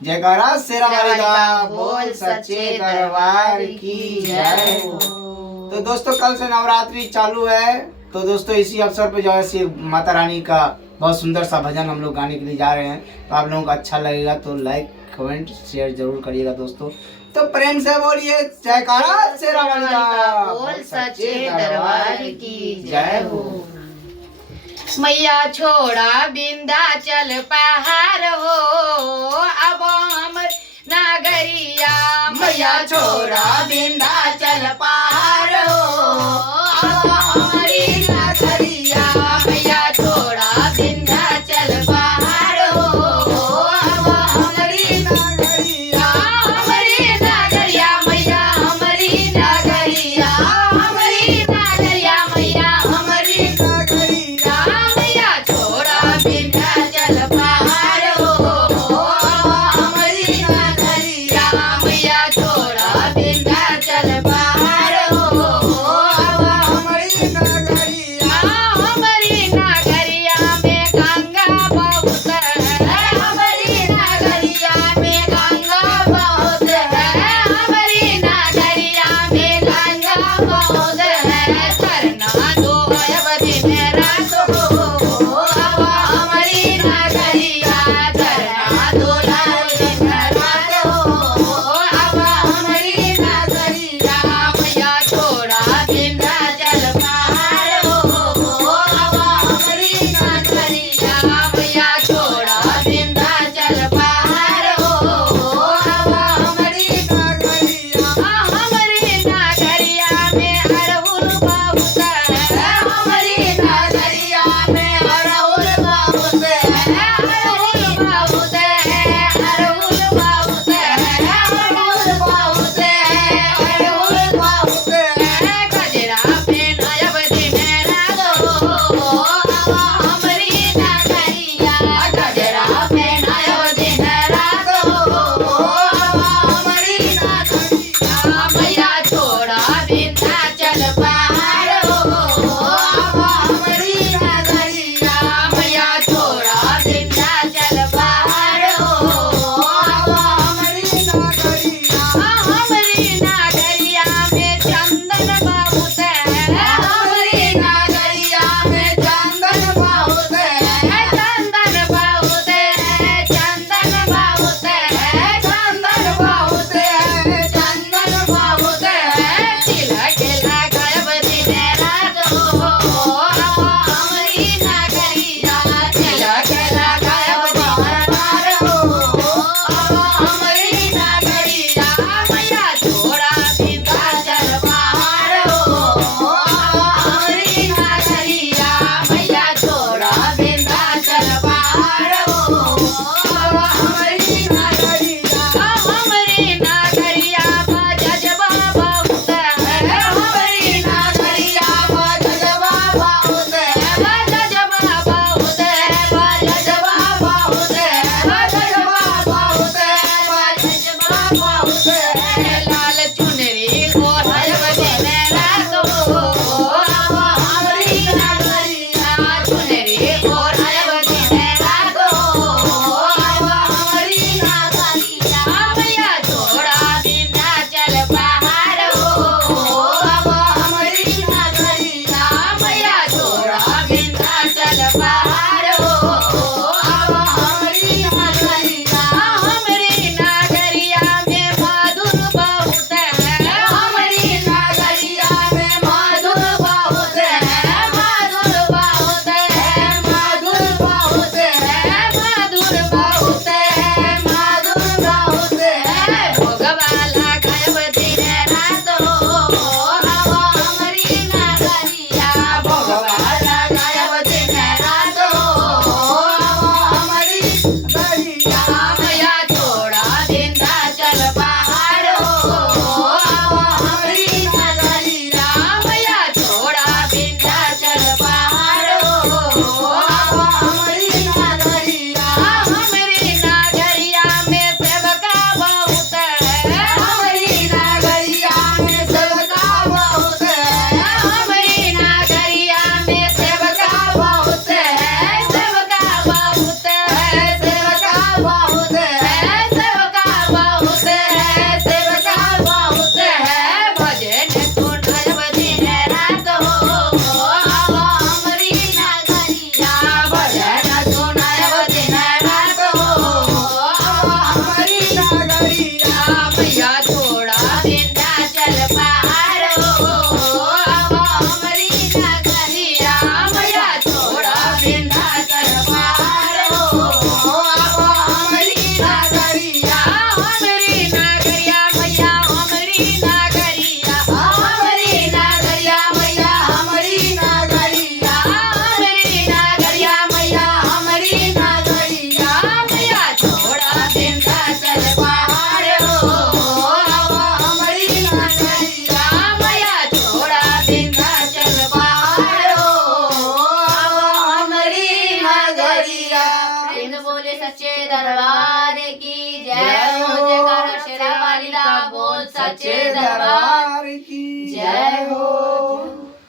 जयकारा शेरा वाली का बोल सच्चे दरबार की जय हो। तो दोस्तों कल से नवरात्रि चालू है, तो दोस्तों इसी अवसर पे जो है श्री माता रानी का बहुत सुंदर सा भजन हम लोग गाने के लिए जा रहे हैं। तो आप लोगों को अच्छा लगेगा तो लाइक कमेंट शेयर जरूर करिएगा दोस्तों। तो प्रेम से बोलिए जयकारा शेरा वाली का बोल सच्चे दरबार की जय हो। मैया छोड़ा विंध्याचल पहाड़ हो, अब हम नागरिया। मैया छोड़ा विंध्याचल पहाड़ हो, अब हमारी नगरिया। मैया छोड़ा विंध्याचल पहाड़ हो, अब हमारी नगरिया। हमारी नागरिया मैया हमारी नागरिया। हमारी नगरिया मैया हमारी नगरिया। मैया छोड़ा विंध्याचल पहाड़ हो, अब हमारी नगरिया। मैया छोड़ा विंध्याचल पहाड़ हो, अब हमारी नगरिया। हमारी नागरिया में गंगा बहुत है। हमारी नगरिया में गंगा बहुत है। हमारी नागरिया में गंगा बहुत है। करना दो अब दिन रात हो, अब हमारी नगरिया करना दो दिन रात हो। अब हमारी नगरिया मैया छोड़ा विंध्याचल पहाड़ हो, अब हमारी नगरिया मैया छोड़ा विंध्याचल पहाड़ हो। अब हमारी नगरिया। हमारी नागरिया में अड़हुल बहुत है। हमारी नगरिया में अड़हुल बहुत है। अड़हुल बहुत है, अड़हुल सच्चे दरबार की